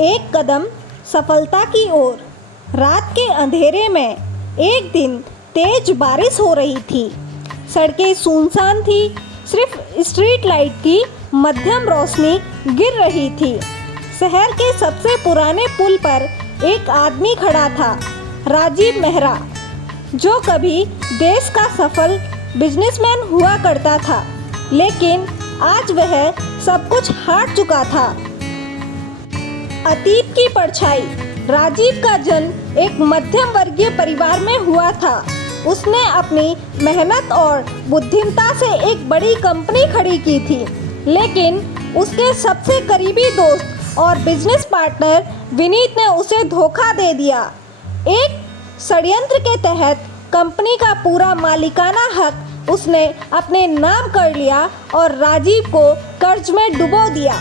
एक कदम सफलता की ओर। रात के अंधेरे में एक दिन तेज बारिश हो रही थी। सड़कें सुनसान थी, सिर्फ स्ट्रीट लाइट की मध्यम रोशनी गिर रही थी। शहर के सबसे पुराने पुल पर एक आदमी खड़ा था, राजीव मेहरा, जो कभी देश का सफल बिजनेसमैन हुआ करता था, लेकिन आज वह सब कुछ हार चुका था। अतीत की परछाई। राजीव का जन्म एक मध्यम वर्गीय परिवार में हुआ था। उसने अपनी मेहनत और बुद्धिमत्ता से एक बड़ी कंपनी खड़ी की थी, लेकिन उसके सबसे करीबी दोस्त और बिजनेस पार्टनर विनीत ने उसे धोखा दे दिया। एक षड्यंत्र के तहत कंपनी का पूरा मालिकाना हक उसने अपने नाम कर लिया और राजीव को कर्ज में डुबो दिया।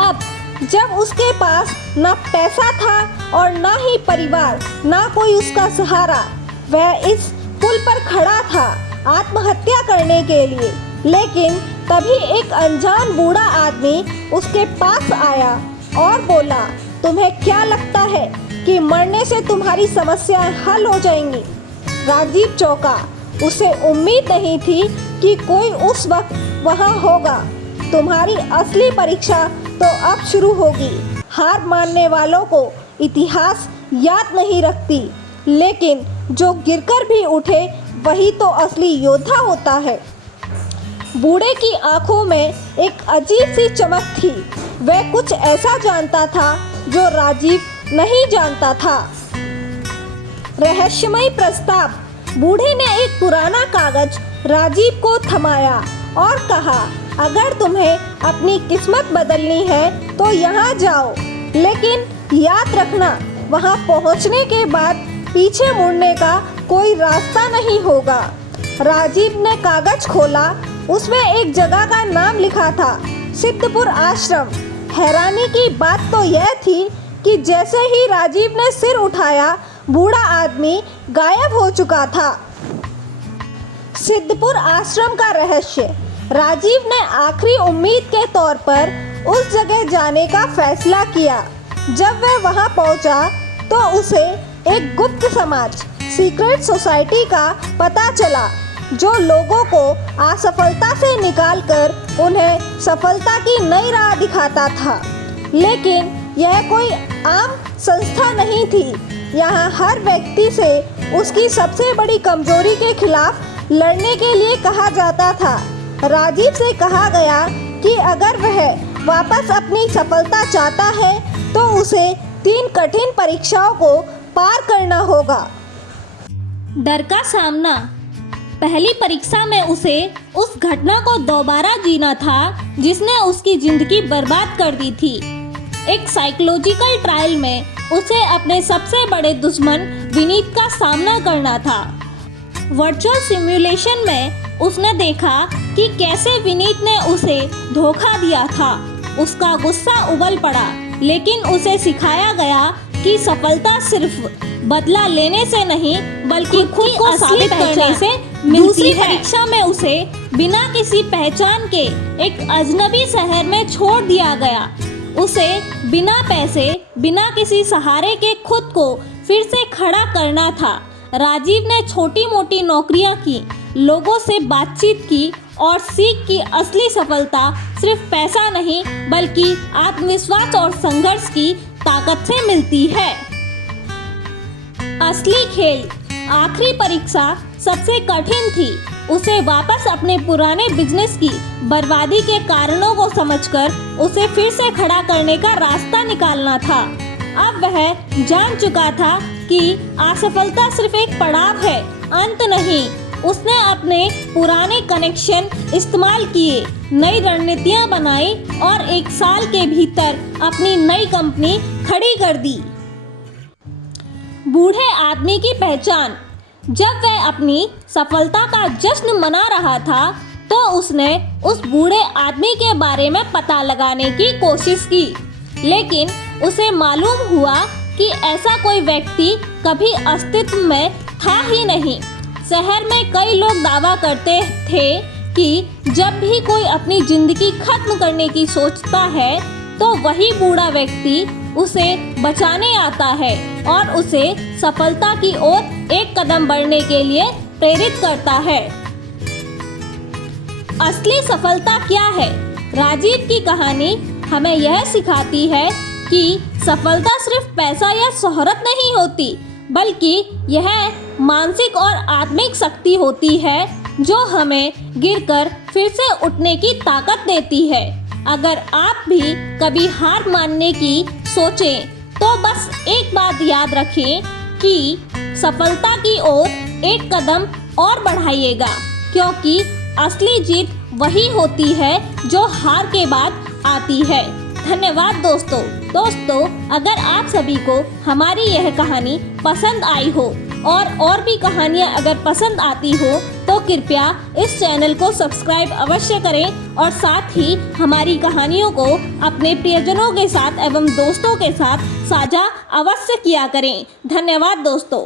अब जब उसके पास ना पैसा था और ना ही परिवार, ना कोई उसका सहारा, वह इस पुल पर खड़ा था आत्महत्या करने के लिए। लेकिन तभी एक अनजान बूढ़ा आदमी उसके पास आया और बोला, तुम्हें क्या लगता है कि मरने से तुम्हारी समस्याएं हल हो जाएंगी? राजीव चौंका। उसे उम्मीद नहीं थी कि कोई उस वक्त वहाँ होगा। तुम्हारी असली परीक्षा तो अब शुरू होगी। हार मानने वालों को इतिहास याद नहीं रखती, लेकिन जो गिरकर भी उठे वही तो असली योद्धा होता है। बूढ़े की आंखों में एक अजीब सी चमक थी। वह कुछ ऐसा जानता था जो राजीव नहीं जानता था। रहस्यमय प्रस्ताव। बूढ़े ने एक पुराना कागज राजीव को थमाया और कहा, अगर तुम्हें अपनी किस्मत बदलनी है तो यहाँ जाओ, लेकिन याद रखना, वहाँ पहुँचने के बाद पीछे मुड़ने का कोई रास्ता नहीं होगा। राजीव ने कागज खोला। उसमें एक जगह का नाम लिखा था, सिद्धपुर आश्रम। हैरानी की बात तो यह थी कि जैसे ही राजीव ने सिर उठाया, बूढ़ा आदमी गायब हो चुका था। सिद्धपुर आश्रम का रहस्य। राजीव ने आखिरी उम्मीद के तौर पर उस जगह जाने का फैसला किया। जब वह वहां पहुंचा तो उसे एक गुप्त समाज, सीक्रेट सोसाइटी का पता चला, जो लोगों को असफलता से निकालकर उन्हें सफलता की नई राह दिखाता था। लेकिन यह कोई आम संस्था नहीं थी। यहाँ हर व्यक्ति से उसकी सबसे बड़ी कमजोरी के खिलाफ लड़ने के लिए कहा जाता था। राजीव से कहा गया कि अगर वह वापस अपनी सफलता चाहता है तो उसे 3 कठिन परीक्षाओं को पार करना होगा। डर का सामना। पहली परीक्षा में उसे उस घटना को दोबारा जीना था जिसने उसकी जिंदगी बर्बाद कर दी थी। एक साइकोलॉजिकल ट्रायल में उसे अपने सबसे बड़े दुश्मन विनीत का सामना करना था। वर्चुअल सिमुलेशन में उसने देखा कि कैसे विनीत ने उसे धोखा दिया था। उसका गुस्सा उबल पड़ा, लेकिन उसे सिखाया गया कि सफलता सिर्फ बदला लेने से नहीं बल्कि खुद को साबित करने से मिलती है। दूसरी परीक्षा में उसे बिना किसी पहचान के एक अजनबी शहर में छोड़ दिया गया। उसे बिना पैसे, बिना किसी सहारे के खुद को फिर से खड़ा करना था। राजीव ने छोटी मोटी नौकरियां की, लोगों से बातचीत की और सीख की असली सफलता सिर्फ पैसा नहीं बल्कि आत्मविश्वास और संघर्ष की ताकत से मिलती है। असली खेल। आखिरी परीक्षा सबसे कठिन थी। उसे वापस अपने पुराने बिजनेस की बर्बादी के कारणों को समझकर उसे फिर से खड़ा करने का रास्ता निकालना था। अब वह जान चुका था कि असफलता सिर्फ एक पड़ाव है, अंत नहीं। उसने अपने पुराने कनेक्शन इस्तेमाल किए, नई रणनीतियां बनाई और 1 साल के भीतर अपनी नई कंपनी खड़ी कर दी। बूढ़े आदमी की पहचान। जब वह अपनी सफलता का जश्न मना रहा था तो उसने उस बूढ़े आदमी के बारे में पता लगाने की कोशिश की, लेकिन उसे मालूम हुआ कि ऐसा कोई व्यक्ति कभी अस्तित्व में था ही नहीं। शहर में कई लोग दावा करते थे कि जब भी कोई अपनी जिंदगी खत्म करने की सोचता है तो वही बूढ़ा व्यक्ति उसे बचाने आता है और उसे सफलता की ओर एक कदम बढ़ने के लिए प्रेरित करता है। असली सफलता क्या है? राजीव की कहानी हमें यह सिखाती है कि सफलता सिर्फ पैसा या शोहरत नहीं होती, बल्कि यह मानसिक और आत्मिक शक्ति होती है जो हमें गिरकर फिर से उठने की ताकत देती है। अगर आप भी कभी हार मानने की सोचें तो बस एक बात याद रखें कि सफलता की ओर एक कदम और बढ़ाइएगा, क्योंकि असली जीत वही होती है जो हार के बाद आती है। धन्यवाद दोस्तों। अगर आप सभी को हमारी यह कहानी पसंद आई हो और भी कहानियाँ अगर पसंद आती हो तो कृपया इस चैनल को सब्सक्राइब अवश्य करें और साथ ही हमारी कहानियों को अपने प्रियजनों के साथ एवं दोस्तों के साथ साझा अवश्य किया करें। धन्यवाद दोस्तों।